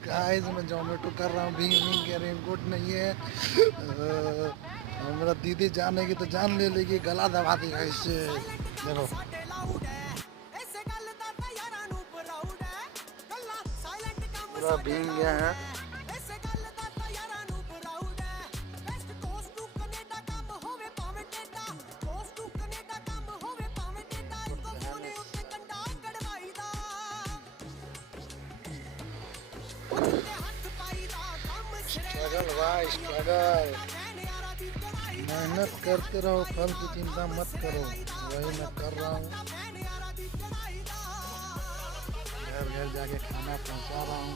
Guys मैं जोमेटो कर रहा हूँ, भींग भींग के रेनकोट नहीं है। मेरा दीदी जानेगी तो जान ले लेगी, गला दबा देगा इससे। देखो पूरा भींग गया है। स्ट्रगल भाई स्ट्रगल, मेहनत करते रहो, फल की चिंता मत करो। वही मैं कर रहा हूँ, घर घर जाके खाना पहुँचा रहा हूँ।